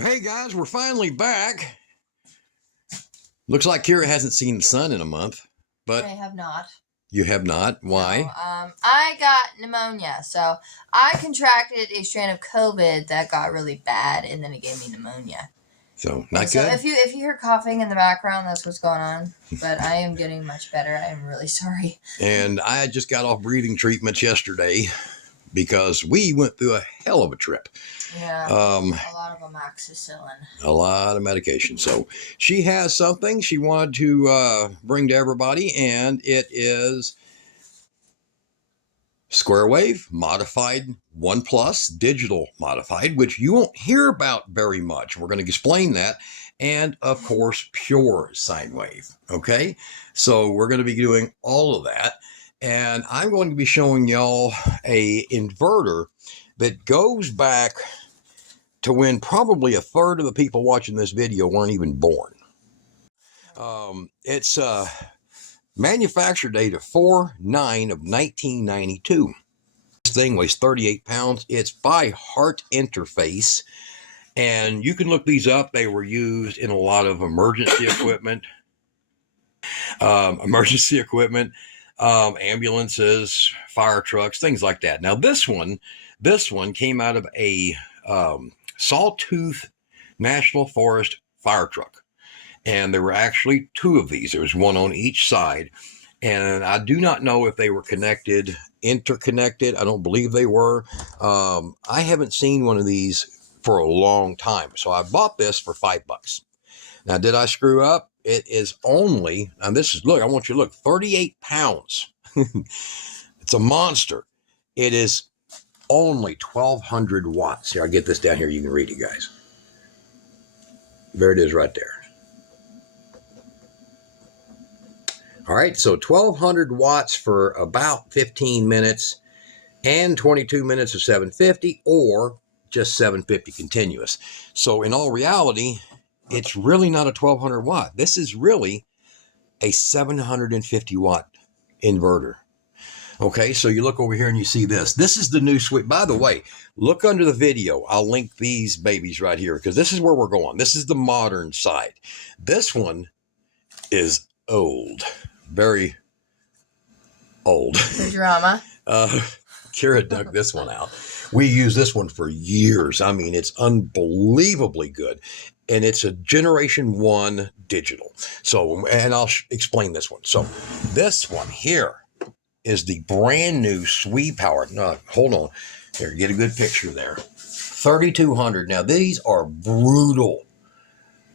Hey guys, we're finally back. Looks like Kira hasn't seen the sun in a month, but I have not. You have not? Why? No, I got pneumonia, so I contracted a strain of COVID that got really bad, and then it gave me pneumonia. So not so good. if you hear coughing in the background, that's what's going on. But I am getting much better. I am really sorry. And I just got off breathing treatments yesterday because we went through a hell of a trip. Yeah, a lot of amoxicillin. A lot of medication. So she has something she wanted to bring to everybody, and it is square wave modified 1 plus digital modified, which you won't hear about very much. We're going to explain that. And of course, pure sine wave. Okay. So we're going to be doing all of that. And I'm going to be showing y'all a inverter that goes back to when probably a third of the people watching this video weren't even born. It's manufacture date of 4/9 of 1992. This thing weighs 38 pounds. It's by Heart Interface. And you can look these up. They were used in a lot of emergency equipment. Ambulances, fire trucks, things like that. Now this one came out of a Sawtooth National Forest fire truck. And there were actually two of these. There was one on each side. And I do not know if they were interconnected. I don't believe they were. I haven't seen one of these for a long time. So I bought this for $5. Now, did I screw up? It is only, and this is, look, I want you to look, 38 pounds. It's a monster. It is only 1,200 watts. Here, I'll get this down here. You can read it, guys. There it is right there. All right, so 1,200 watts for about 15 minutes and 22 minutes of 750 or just 750 continuous. So in all reality, it's really not a 1,200 watt. This is really a 750 watt inverter. Okay, so you look over here and you see this. This is the new switch. By the way, look under the video. I'll link these babies right here because this is where we're going. This is the modern side. This one is old. Very old. The drama. Kira dug this one out. We use this one for years. I mean, it's unbelievably good. And it's a Generation 1 digital. So, and I'll explain this one. So this one here is the brand new SwePower. No, hold on. Here, get a good picture there. 3,200. Now, these are brutal.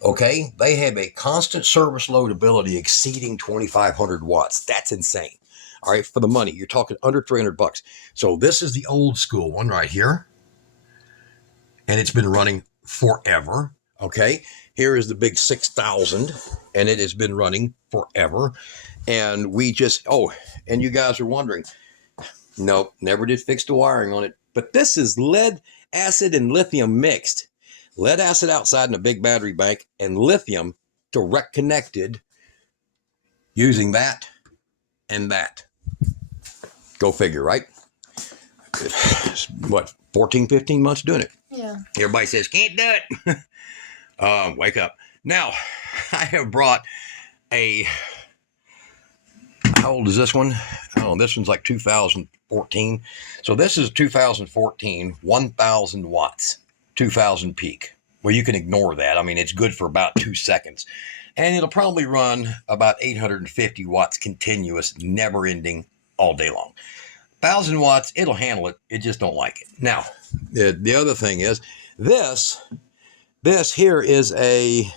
Okay, they have a constant service loadability exceeding 2,500 watts. That's insane. All right, for the money, you're talking under $300. So this is the old school one right here. And it's been running forever. Okay, here is the big 6,000, and it has been running forever. And we just, and you guys are wondering, nope, never did fix the wiring on it. But this is lead acid and lithium mixed. Lead acid outside in a big battery bank and lithium direct connected using that and that. Go figure, right? What, 14, 15 months doing it? Yeah. Everybody says, can't do it. Wake up. Now, I have brought how old is this one? Oh, this one's like 2014. So this is 2014, 1,000 watts. 2,000 peak. Well, you can ignore that. I mean, it's good for about 2 seconds. And it'll probably run about 850 watts continuous, never ending, all day long. 1,000 watts, it'll handle it. It just don't like it. Now, the other thing is, this here is I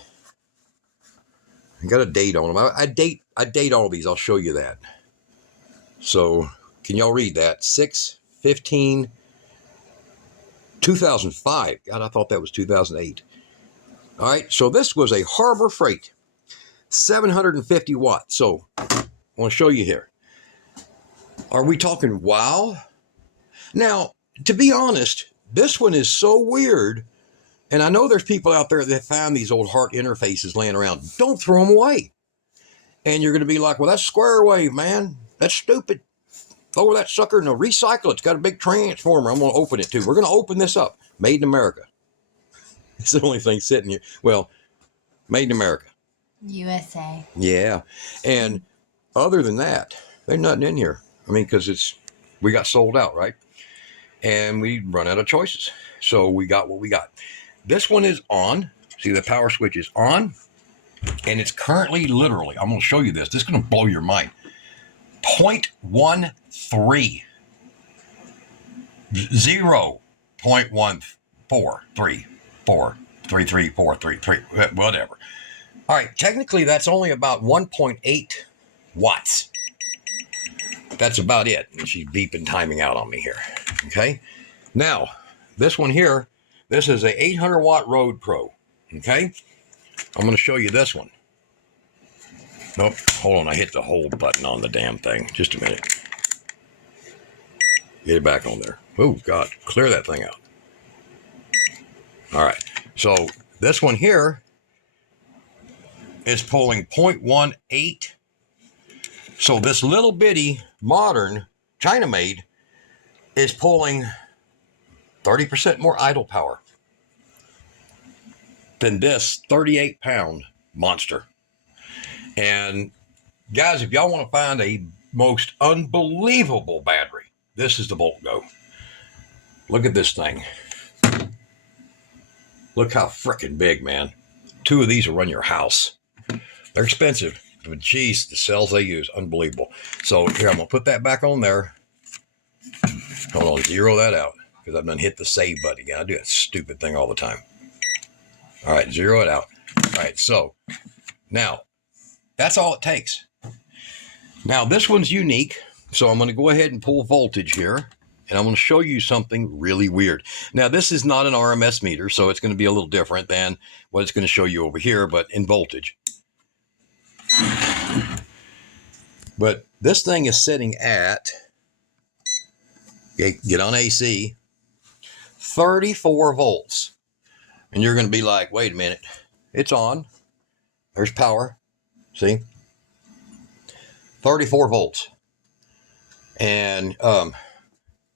got a date on them. I date all these. I'll show you that. So, can y'all read that? 6/15. 2005. God, I thought that was 2008. All right, so this was a Harbor Freight, 750 watts. So I want to show you here. Are we talking wow? Now, to be honest, this one is so weird. And I know there's people out there that found these old Heart interfaces laying around. Don't throw them away. And you're going to be like, well, that's square wave, man. That's stupid. Throw that sucker in a recycle. It's got a big transformer. I'm going to open it too. We're going to open this up. Made in America. It's the only thing sitting here. Well, made in America. USA. Yeah. And other than that, there's nothing in here. I mean, because we got sold out, right? And we run out of choices. So we got what we got. This one is on. See, the power switch is on. And it's currently literally, I'm going to show you this. This is going to blow your mind. 0.13. 0.1434333, whatever. All right, technically that's only about 1.8 watts. That's about it. And she's beeping timing out on me here. Okay. Now, this one here, this is a 800 watt Road Pro. Okay. I'm going to show you this one. Nope. Hold on. I hit the hold button on the damn thing. Just a minute. Get it back on there. Oh, God. Clear that thing out. All right. So this one here is pulling 0.18. So this little bitty modern China made is pulling 30% more idle power than this 38-pound monster. And guys, if y'all want to find a most unbelievable battery, this is the Volt Go. Look at this thing. Look how freaking big, man. 2 of these will run your house. They're expensive, but geez, the cells they use, unbelievable. So here, I'm going to put that back on there. Hold on, zero that out, because I've done hit the save button again. I do that stupid thing all the time. All right, zero it out. All right, so now that's all it takes. Now this one's unique, so I'm going to go ahead and pull voltage here, and I'm going to show you something really weird. Now this is not an RMS meter, so it's going to be a little different than what it's going to show you over here, but in voltage. But this thing is sitting at, get on AC, 34 volts. And you're going to be like, wait a minute, it's on. There's power. See? 34 volts. And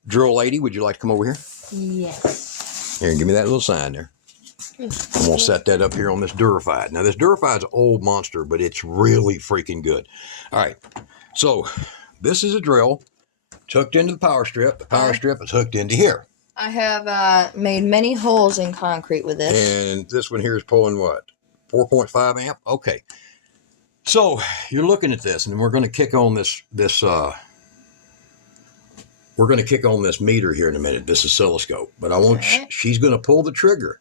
drill lady, would you like to come over here? Yes. Here, give me that little sign there. I'm going to set that up here on this Durified. Now, this Durified's an old monster, but it's really freaking good. All right. So, this is a drill. It's hooked into the power strip. The power strip is hooked into here. I have made many holes in concrete with this. And this one here is pulling what? 4.5 amp? Okay. So, you're looking at this, and we're going to kick on this we're going to kick on this meter here in a minute, this oscilloscope. But I want she's going to pull the trigger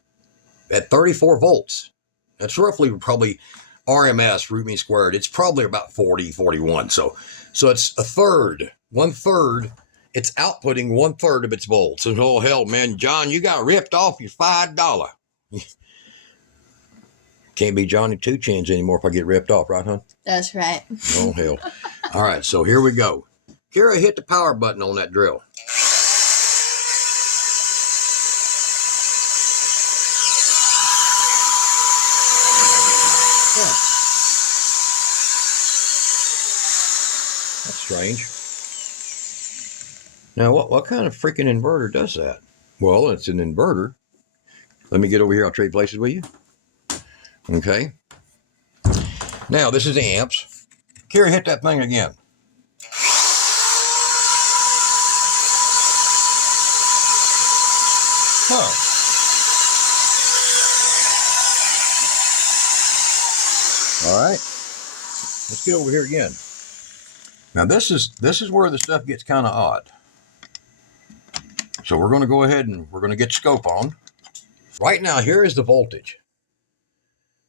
at 34 volts. That's roughly probably RMS, root mean squared. It's probably about 40, 41. So it's a third, 1/3. It's outputting 1/3 of its volts. And oh, hell, man, John, you got ripped off your $5. Can't be Johnny Two Chins anymore if I get ripped off, right, hon? That's right. Oh, hell. All right, so here we go. Kara, hit the power button on that drill. That's strange. Now, what kind of freaking inverter does that? Well, it's an inverter. Let me get over here. I'll trade places with you. Okay. Now, this is amps. Kira, hit that thing again. Huh. All right. Let's get over here again. Now, this is where the stuff gets kind of odd. So we're going to go ahead and we're going to get scope on. Right now, here is the voltage.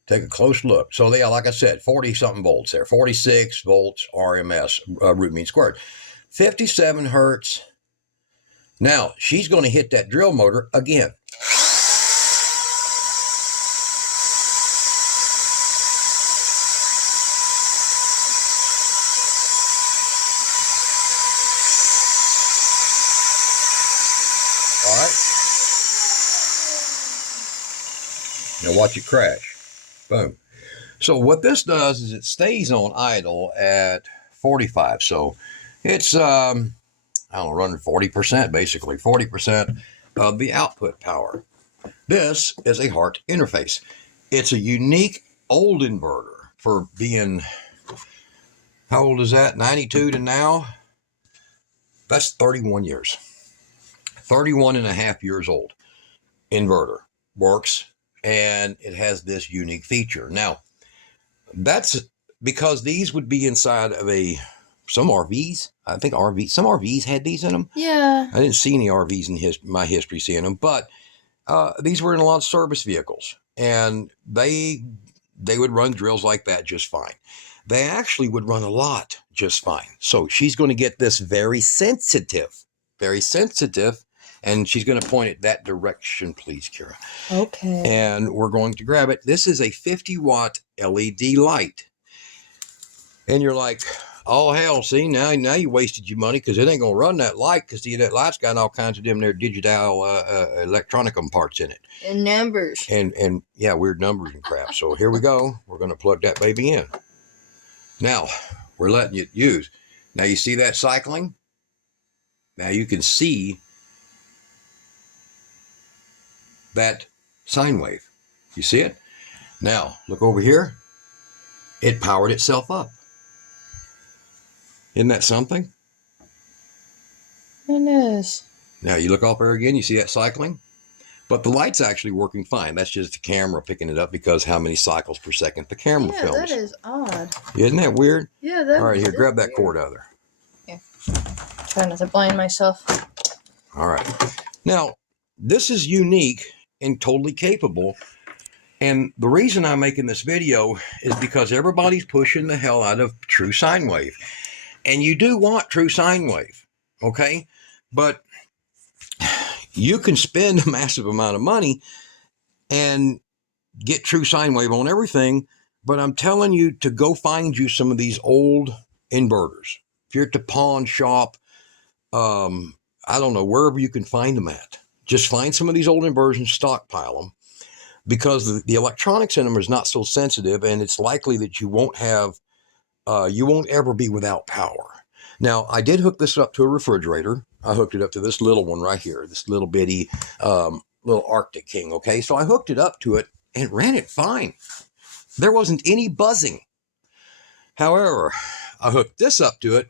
Take a close look. So they are, like I said, 40-something volts there. 46 volts RMS, root mean squared. 57 hertz. Now, she's going to hit that drill motor again. All right. Now watch it crash. Boom. So what this does is it stays on idle at 45. So it's, I don't know, running 40% basically, 40% of the output power. This is a Heart interface. It's a unique old inverter for being, how old is that? 92 to now? That's 31 years. 31 and a half years old. Inverter works, and it has this unique feature. Now, that's because these would be inside of some RVs. I think some RVs had these in them. Yeah. I didn't see any RVs in my history seeing them, but these were in a lot of service vehicles, and they would run drills like that just fine. They actually would run a lot just fine. So she's going to get this very sensitive, and she's going to point it that direction, please, Kira. Okay. And we're going to grab it. This is a 50-watt LED light. And you're like, oh, hell, see, now you wasted your money because it ain't going to run that light because that light's got all kinds of them there digital electronicum parts in it. And numbers. And yeah, weird numbers and crap. So here we go. We're going to plug that baby in. Now, we're letting it use. Now, you see that cycling? Now, you can see that sine wave. You see it? Now, look over here. It powered itself up. Isn't that something? It is. Now, you look up there again. You see that cycling? But the light's actually working fine. That's just the camera picking it up because how many cycles per second the camera films. Yeah, that is odd. Isn't that weird? Yeah, that is. All right, here, grab that weird. cord out of there. Yeah. Try not to blind myself. All right. Now, this is unique and totally capable. And the reason I'm making this video is because everybody's pushing the hell out of true sine wave. And you do want true sine wave, okay? But you can spend a massive amount of money and get true sine wave on everything, but I'm telling you to go find you some of these old inverters. If you're at the pawn shop, I don't know, wherever you can find them at, just find some of these old inverters and stockpile them because the electronics in them is not so sensitive, and it's likely that you won't ever be without power. Now, I did hook this up to a refrigerator. I hooked it up to this little one right here, this little bitty little Arctic King, okay? So I hooked it up to it and ran it fine. There wasn't any buzzing. However, I hooked this up to it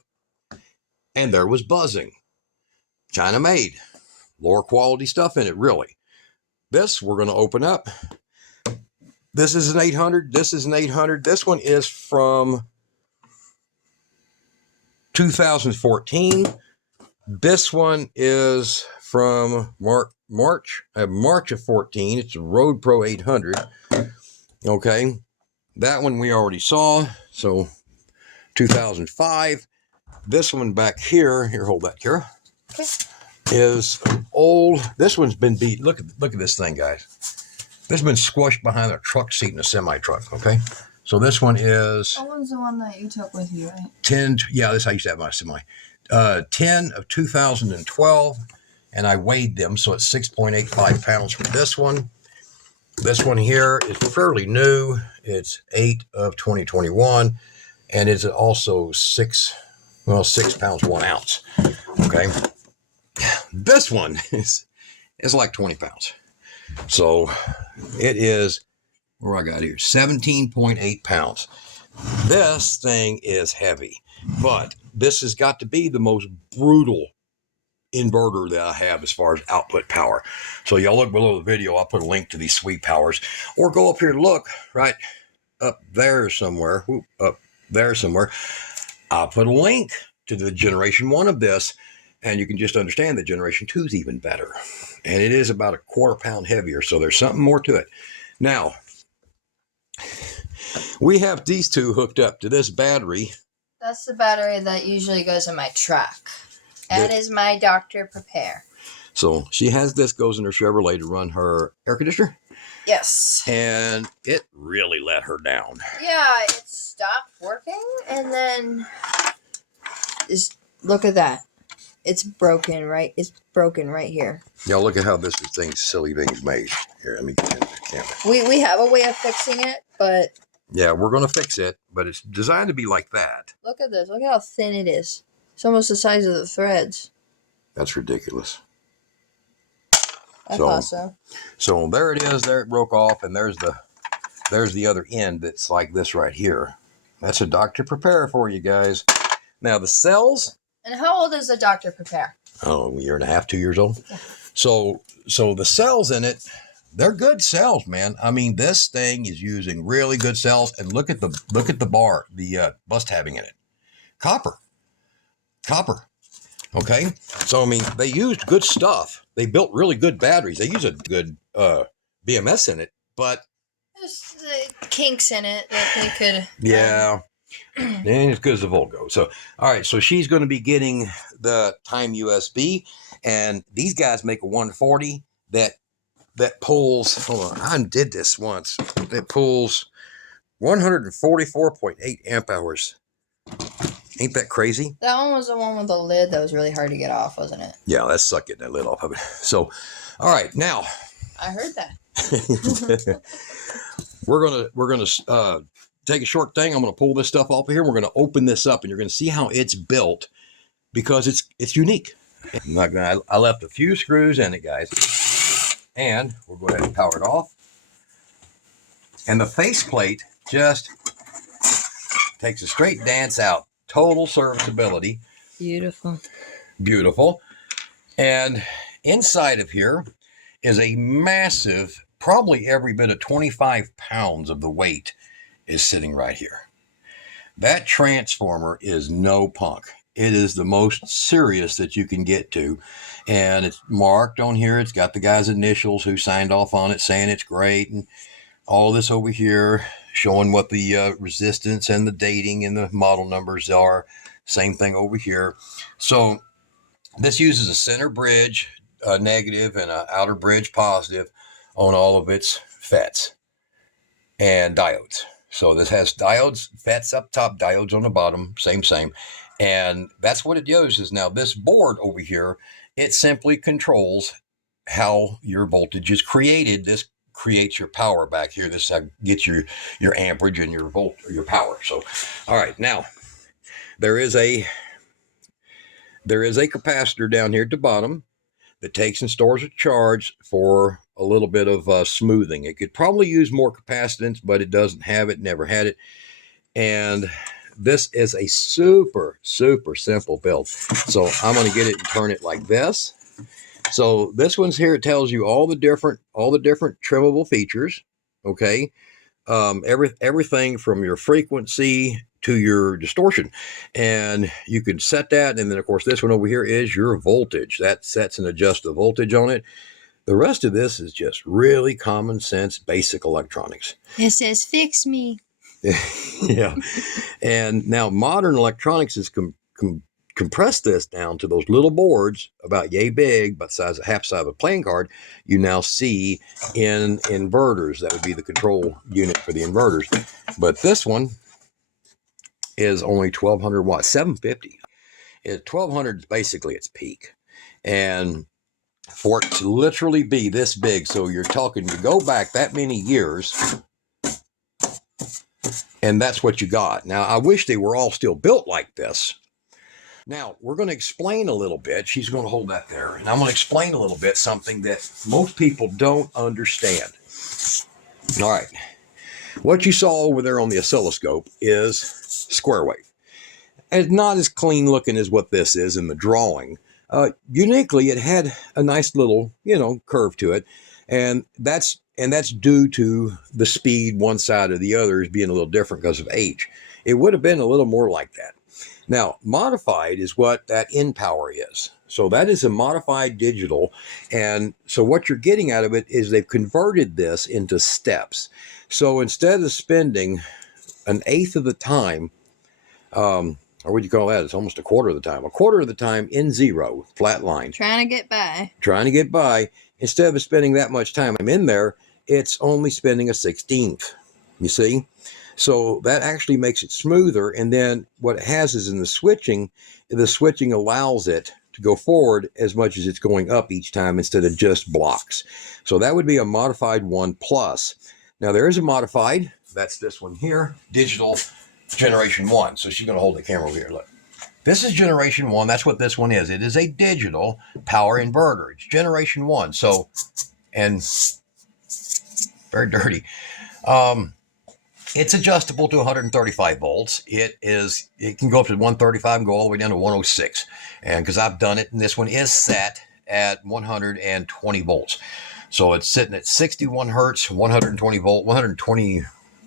and there was buzzing. China made. Lower quality stuff in it, really. This we're going to open up. This is an 800. This is an 800. This one is from 2014. This one is from March of 14. It's a Road Pro 800. Okay. That one we already saw. So 2005. This one back here, hold that, Kara, Okay. is old. This one's been beat. Look at this thing, guys. This has been squashed behind a truck seat in a semi-truck, okay? So this one is... That one's the one that you took with you, right? 10, yeah, this I used to have my semi. 10 of 2012, and I weighed them, so it's 6.85 pounds for this one. This one here is fairly new. It's 8 of 2021, and it's also 6 pounds, 1 ounce, okay? This one is like 20 pounds. So it is, where I got here, 17.8 pounds. This thing is heavy, but this has got to be the most brutal inverter that I have as far as output power. So y'all look below the video. I'll put a link to these sweet powers, or go up here and look right up there somewhere. I'll put a link to the generation 1 of this, and you can just understand that generation 2 is even better. And it is about a quarter pound heavier. So there's something more to it. Now, we have these two hooked up to this battery. That's the battery that usually goes in my truck. That is my Dr. Prepare. So she has this, goes in her Chevrolet to run her air conditioner. Yes. And it really let her down. Yeah, it stopped working, and then look at that. It's broken, right? It's broken right here. Y'all look at how silly thing's made. Here, let me get into the camera. We have a way of fixing it, but... Yeah, we're going to fix it, but it's designed to be like that. Look at this. Look at how thin it is. It's almost the size of the threads. That's ridiculous. I thought so. So there it is. There it broke off, and there's the other end that's like this right here. That's a Dr. Prepare for you guys. Now the cells. And how old is a Dr. Prepare? Oh, a year and a half, 2 years old. Yeah. So the cells in it, they're good cells, man. I mean, this thing is using really good cells. And look at the bar, the bus tabbing in it. Copper. Okay. So I mean, they used good stuff. They built really good batteries. They use a good BMS in it, but there's the kinks in it that they could. Yeah. And as good as the volt goes. So, all right. So she's going to be getting the Time USB, and these guys make a 140 that pulls. Hold on, I did this once. It pulls 144.8 amp hours. Ain't that crazy? That one was the one with the lid that was really hard to get off, wasn't it? Yeah, that sucked getting that lid off of it. So, all right, now. I heard that. we're gonna take a short thing. I'm gonna pull this stuff off of here. We're gonna open this up, and you're gonna see how it's built because it's unique. I'm not gonna. I left a few screws in it, guys, and we'll go ahead and power it off. And the faceplate just takes a straight dance out. Total serviceability. Beautiful. And inside of here is a massive, probably every bit of 25 pounds of the weight is sitting right here. That transformer is no punk. It is the most serious that you can get to. And it's marked on here. It's got the guy's initials who signed off on it saying it's great. And all this over here showing what the resistance and the dating and the model numbers are. Same thing over here. So this uses a center bridge negative and an outer bridge positive on all of its FETs and diodes. So this has diodes, FETs up top, diodes on the bottom, same. And that's what it uses. Now this board over here, it simply controls how your voltage is created. This creates your power back here. This gets your amperage and your volt or your power. So, all right, now there is a capacitor down here at the bottom that takes and stores a charge for a little bit of smoothing. It could probably use more capacitance, but it doesn't have it, never had it. And this is a super simple build. So I'm going to get it and turn it like this. So this one's here. It tells you all the different trimmable features. Okay. Everything from your frequency to your distortion, and you can set that. And then of course this one over here is your voltage. That sets and adjusts the voltage on it. The rest of this is just really common sense, basic electronics. It says fix me. Yeah. And now modern electronics has compressed this down to those little boards about yay big, about half size of a playing card. You now see in inverters. That would be the control unit for the inverters. But this one is only 1200 watts, 750. 1200 is basically its peak. And for it to literally be this big, so you're talking to go back that many years, and that's what you got. Now, I wish they were all still built like this. Now, we're going to explain a little bit. She's going to hold that there. And I'm going to explain a little bit something that most people don't understand. All right. What you saw over there on the oscilloscope is square wave. It's not as clean looking as what this is in the drawing. Uniquely, it had a nice little, curve to it. And that's due to the speed one side or the other is being a little different because of age. It would have been a little more like that. Now, modified is what that in power is. So that is a modified digital. And so what you're getting out of it is they've converted this into steps. So instead of spending an eighth of the time, or what do you call that? It's almost a quarter of the time in zero, flat line. Trying to get by. Instead of spending that much time in there, it's only spending a 16th, you see? So that actually makes it smoother. And then what it has is in the switching allows it to go forward as much as it's going up each time instead of just blocks. So that would be a modified 1 plus. Now there is a modified, that's this one here, digital generation 1. So she's going to hold the camera over here. Look. This is generation 1. That's what this one is. It is a digital power inverter. It's generation 1. So, and very dirty. It's adjustable to 135 volts. It can go up to 135 and go all the way down to 106. And because I've done it, and this one is set at 120 volts. So it's sitting at 61 hertz, 120 volt, 120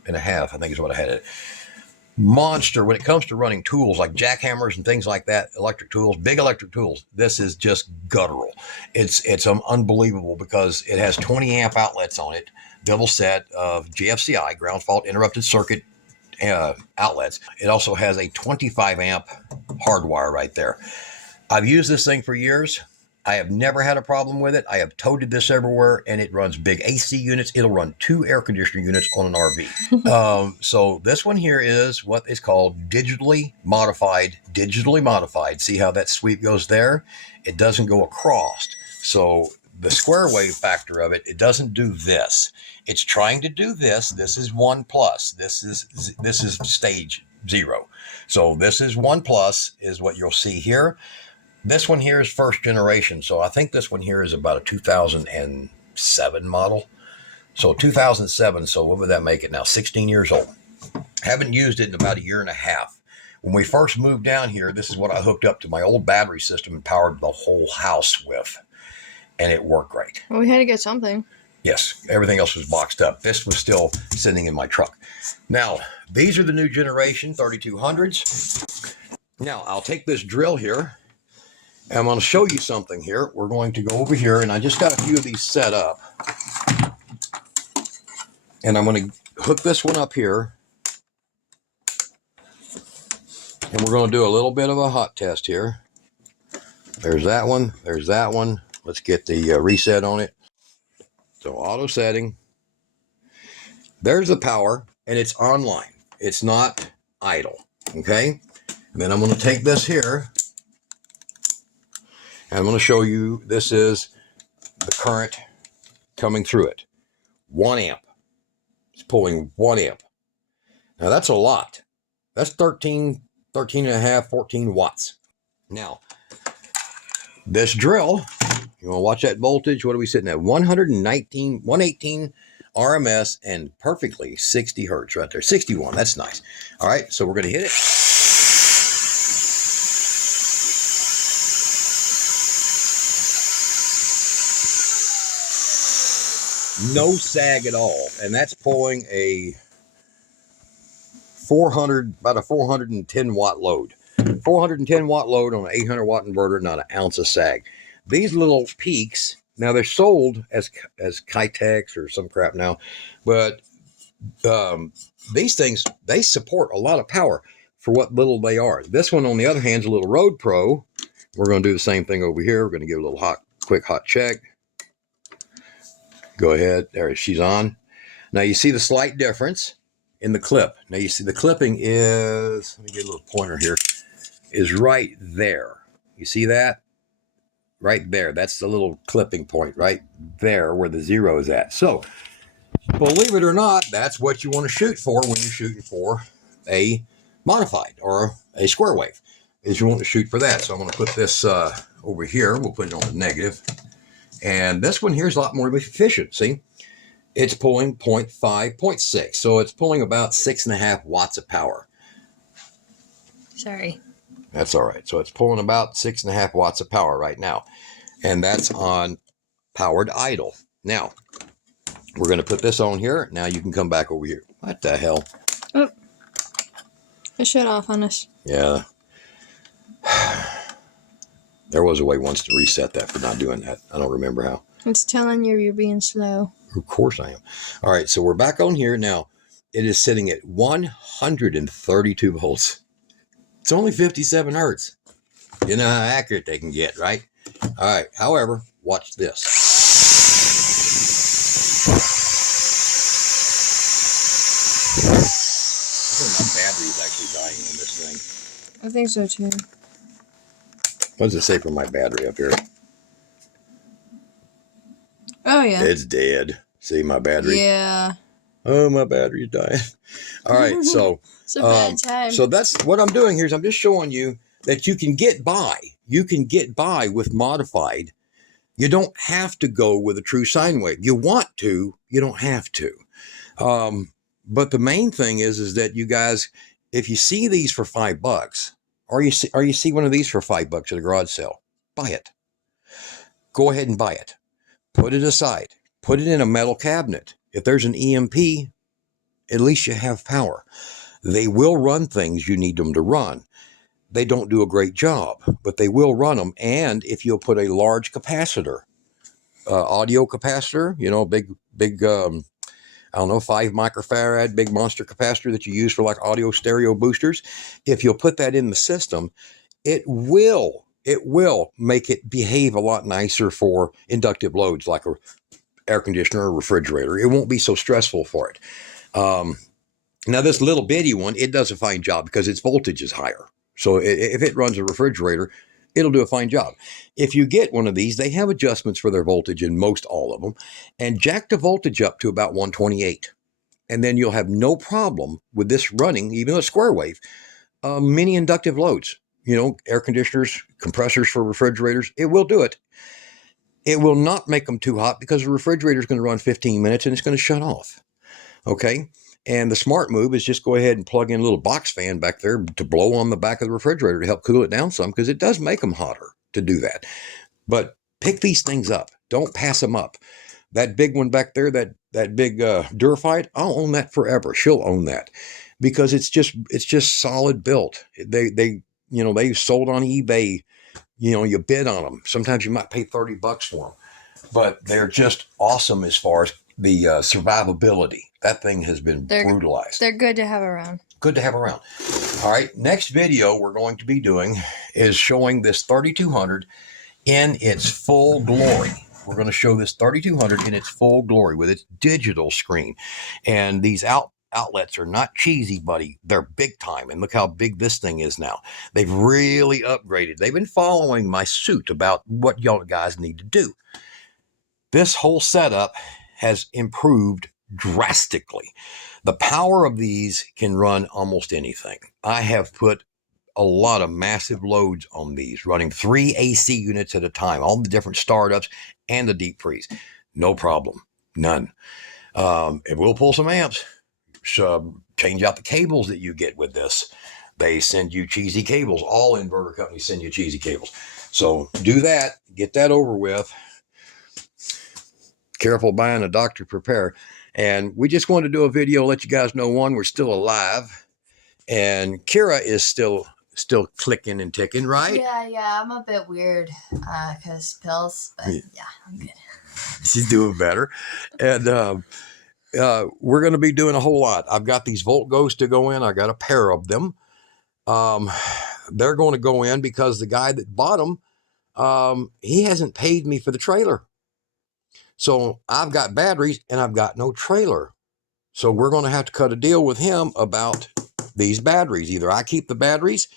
and a half, I think is what I had it. Monster when it comes to running tools like jackhammers and things like that, electric tools, big electric tools. This is just guttural. It's unbelievable because it has 20 amp outlets on it, double set of GFCI, ground fault interrupted circuit outlets. It also has a 25 amp hardwire right there. I've used this thing for years. I have never had a problem with it. I have toted this everywhere, and it runs big AC units. It'll run 2 air conditioner units on an RV. So this one here is what is called digitally modified. See how that sweep goes there? It doesn't go across. So the square wave factor of it, it doesn't do this. It's trying to do this. This is 1 plus. This is stage 0. So this is 1 plus is what you'll see here. This one here is first generation. So I think this one here is about a 2007 model. So 2007. So what would that make it now? 16 years old. Haven't used it in about a year and a half. When we first moved down here, this is what I hooked up to my old battery system and powered the whole house with. And it worked great. Well, we had to get something. Yes, everything else was boxed up. This was still sitting in my truck. Now, these are the new generation 3200s. Now, I'll take this drill here. And I'm going to show you something here. We're going to go over here, and I just got a few of these set up. And I'm going to hook this one up here. And we're going to do a little bit of a hot test here. There's that one. There's that one. Let's get the reset on it. So auto setting. There's the power, and it's online. It's not idle. Okay? And then I'm going to take this here. And I'm going to show you, this is the current coming through it. 1 amp. It's pulling 1 amp. Now that's a lot. That's 13 and a half, 14 watts. Now, this drill, you want to watch that voltage? What are we sitting at? 118 RMS and perfectly 60 hertz right there. 61, that's nice. All right, so we're going to hit it. No sag at all, and that's pulling a about a 410 watt load. 410 watt load on an 800 watt inverter, not an ounce of sag. These little peaks, now they're sold as Kitex or some crap now, but these things, they support a lot of power for what little they are. This one, on the other hand, is a little Road Pro. We're going to do the same thing over here. We're going to give it a little quick hot check. Go ahead. There, she's on. Now you see the slight difference in the clip. Now you see the clipping is, let me get a little pointer here, is right there. You see that? Right there. That's the little clipping point right there where the 0 is at. So, believe it or not, that's what you want to shoot for when you're shooting for a modified or a square wave, is you want to shoot for that. So I'm going to put this over here. We'll put it on the negative. And this one here is a lot more efficient. See, it's pulling 0.5, 0.6. So it's pulling about 6.5 watts of power. Sorry. That's all right. So it's pulling about 6.5 watts of power right now. And that's on powered idle. Now, we're going to put this on here. Now you can come back over here. What the hell? Oh, it shut off on us. Yeah. There was a way once to reset that for not doing that. I don't remember how. It's telling you you're being slow. Of course I am. All right, so we're back on here. Now, it is sitting at 132 volts. It's only 57 hertz. You know how accurate they can get, right? All right, however, watch this. I think my battery is actually dying on this thing. I think so too. What does it say for my battery up here? Oh, yeah. It's dead. See my battery? Yeah. Oh, my battery's dying. All right, so It's a bad time. So that's what I'm doing here is I'm just showing you that you can get by. You can get by with modified. You don't have to go with a true sine wave. You want to, you don't have to. But the main thing is that you guys, if you see these for $5, or you see one of these for $5 at a garage sale, buy it. Go ahead and buy it. Put it aside. Put it in a metal cabinet. If there's an EMP, at least you have power. They will run things you need them to run. They don't do a great job, but they will run them. And if you'll put a large capacitor, audio capacitor, you know, big, I don't know, 5 microfarad, big monster capacitor that you use for like audio stereo boosters. If you'll put that in the system, it will make it behave a lot nicer for inductive loads like a air conditioner or refrigerator. It won't be so stressful for it. Now this little bitty one, it does a fine job because its voltage is higher. So if it runs a refrigerator, it'll do a fine job. If you get one of these, they have adjustments for their voltage in most all of them, and jack the voltage up to about 128. And then you'll have no problem with this running, even a square wave, many inductive loads. You know, air conditioners, compressors for refrigerators, it will do it. It will not make them too hot because the refrigerator is going to run 15 minutes and it's going to shut off. Okay. And the smart move is just go ahead and plug in a little box fan back there to blow on the back of the refrigerator to help cool it down some, because it does make them hotter to do that. But pick these things up. Don't pass them up. That big one back there, that big Durafide, I'll own that forever. She'll own that because it's just solid built. They sold on eBay. You know, you bid on them. Sometimes you might pay $30 for them, but they're just awesome as far as the survivability. That thing has been brutalized. They're good to have around. Good to have around. All right, next video we're going to be doing is showing this 3200 in its full glory. We're going to show this 3200 in its full glory with its digital screen. And these outlets are not cheesy, buddy. They're big time. And look how big this thing is now. They've really upgraded. They've been following my suit about what y'all guys need to do. This whole setup has improved drastically. The power of these can run almost anything. I have put a lot of massive loads on these, running 3 AC units at a time, all the different startups and the deep freeze. No problem. None. It will pull some amps. So change out the cables that you get with this. They send you cheesy cables. All inverter companies send you cheesy cables. So do that. Get that over with. Careful buying a Dr. Prepare. And we just wanted to do a video, let you guys know, one, we're still alive. And Kira is still clicking and ticking, right? Yeah, I'm a bit weird because pills, but yeah, I'm good. She's doing better. And we're going to be doing a whole lot. I've got these Volt Ghosts to go in. I got a pair of them. They're going to go in because the guy that bought them, he hasn't paid me for the trailer. So I've got batteries and I've got no trailer. So we're going to have to cut a deal with him about these batteries. Either I keep the batteries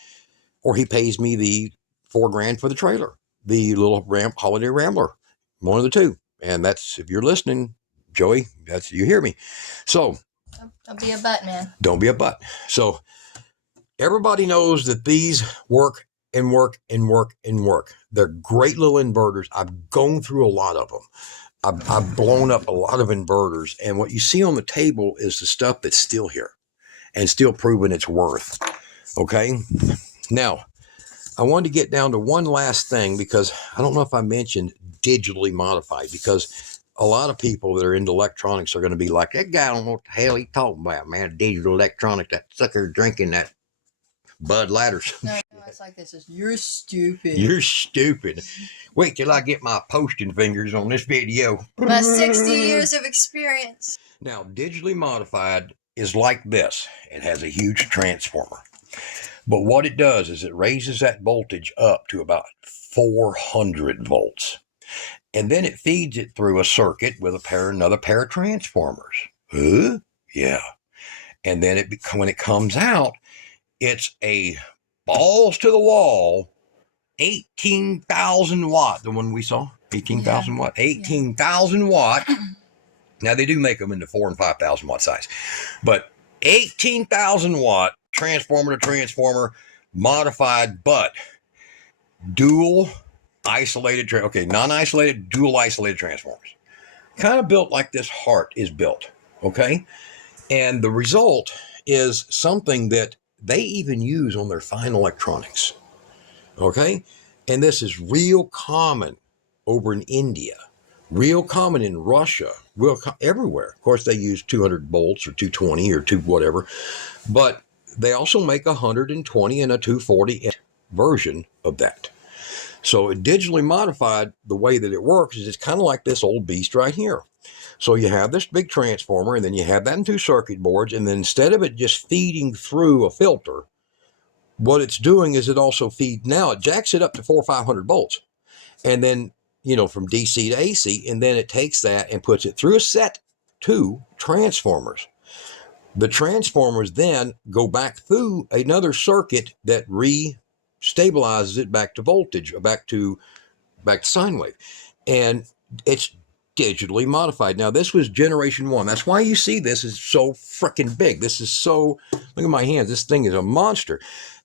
or he pays me the $4,000 for the trailer, the little Holiday Rambler, one of the two. And that's, if you're listening, Joey, that's, you hear me. So Don't be a butt, man. don't be a butt. So everybody knows that these work and work and work and work. They're great little inverters. I've gone through a lot of them. I've blown up a lot of inverters. And what you see on the table is the stuff that's still here and still proving its worth. Okay. Now, I wanted to get down to one last thing because I don't know if I mentioned digitally modified, because a lot of people that are into electronics are going to be like, that guy don't know what the hell he's talking about, man. Digital electronics, that sucker drinking that Bud Ladders. No, it's like this. You're stupid. You're stupid. Wait till I get my posting fingers on this video. About 60 years of experience. Now, digitally modified is like this. It has a huge transformer. But what it does is it raises that voltage up to about 400 volts. And then it feeds it through a circuit with another pair of transformers. Huh? Yeah. And then when it comes out, it's a balls to the wall, 18,000 watt, the one we saw, 18,000 watt, 18,000 watt. Now they do make them into 4,000 and 5,000 watt size, but 18,000 watt transformer to transformer, modified, but dual isolated, non-isolated, dual isolated transformers. Kind of built like this heart is built, okay? And the result is something that they even use on their fine electronics, okay? And this is real common over in India, real common in Russia, everywhere. Of course, they use 200 volts or 220 or 2 whatever, but they also make a 120 and a 240 version of that. So digitally modified, the way that it works is it's kind of like this old beast right here. So you have this big transformer, and then you have that in 2 circuit boards, and then instead of it just feeding through a filter, what it's doing is it also feeds, now it jacks it up to 400 or 500 volts, and then, you know, from DC to AC, and then it takes that and puts it through a set 2 transformers. The transformers then go back through another circuit that re-stabilizes it back to voltage, or back to sine wave, and it's digitally modified. Now, this was generation 1. That's why you see this is so freaking big. This is so, look at my hands. This thing is a monster.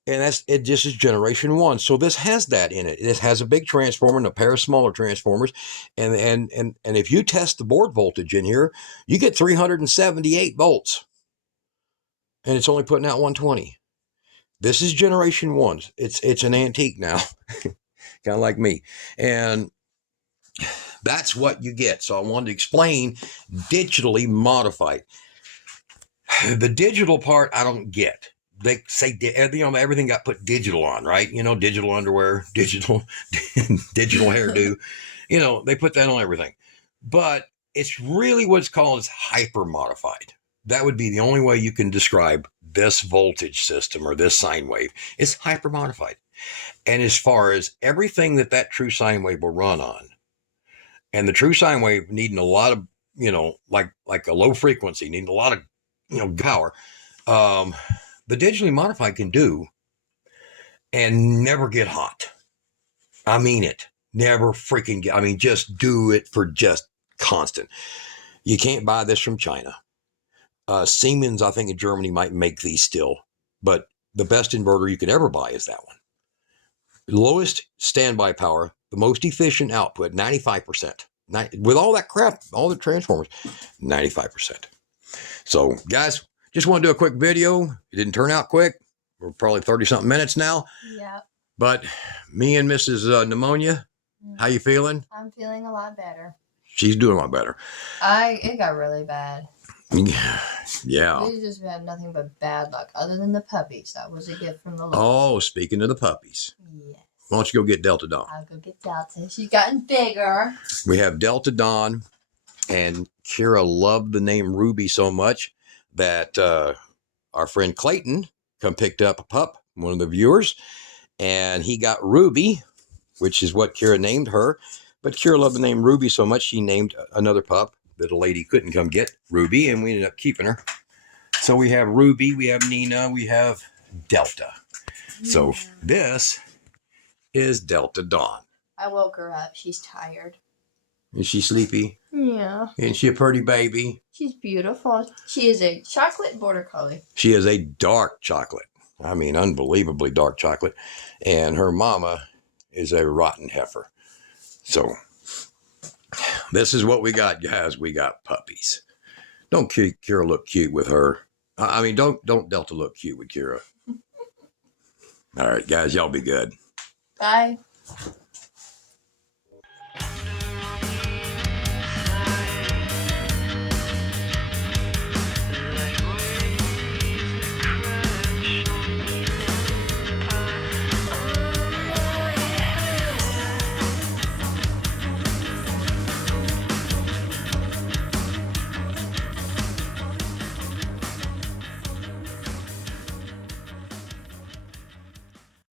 And it just is generation 1. So this has that in it. This has a big transformer and a pair of smaller transformers. And if you test the board voltage in here, you get 378 volts. And it's only putting out 120. This is generation 1. It's an antique now. Kind of like me. And that's what you get. So I wanted to explain digitally modified. The digital part I don't get. They say, you know, everything got put digital on, right? You know, digital underwear, digital hairdo. You know, they put that on everything. But it's really what's called is hyper modified. That would be the only way you can describe this voltage system or this sine wave. It's hyper modified. And as far as everything that true sine wave will run on, and the true sine wave needing a lot of, you know, like a low frequency, needing a lot of, you know, power, the digitally modified can do and never get hot. I mean it. Never freaking get, I mean, just do it for just constant. You can't buy this from China. Siemens, I think in Germany might make these still, but the best inverter you could ever buy is that one. Lowest standby power, the most efficient output, 95%. With all that crap, all the transformers, 95%. So, guys, just want to do a quick video. It didn't turn out quick. We're probably 30-something minutes now. Yeah. But me and Mrs. Pneumonia, how you feeling? I'm feeling a lot better. She's doing a lot better. It got really bad. Yeah. We just had nothing but bad luck, other than the puppies. That was a gift from the Lord. Oh, speaking of the puppies. Yes. Why don't you go get Delta Dawn? I'll go get Delta. She's gotten bigger. We have Delta Dawn, and Kira loved the name Ruby so much that our friend Clayton picked up a pup, one of the viewers, and he got Ruby, which is what Kira named her. But Kira loved the name Ruby so much, she named another pup that a lady couldn't come get, Ruby, and we ended up keeping her. So we have Ruby, we have Nina, we have Delta. So this is Delta Dawn. I woke her up. She's tired. Is she sleepy? Yeah. Isn't she a pretty baby? She's beautiful. She is a chocolate border collie. She is a dark chocolate. I mean, unbelievably dark chocolate. And her mama is a rotten heifer. So this is what we got, guys. We got puppies. Don't Kira look cute with her. I mean, don't Delta look cute with Kira. All right, guys, y'all be good. Bye.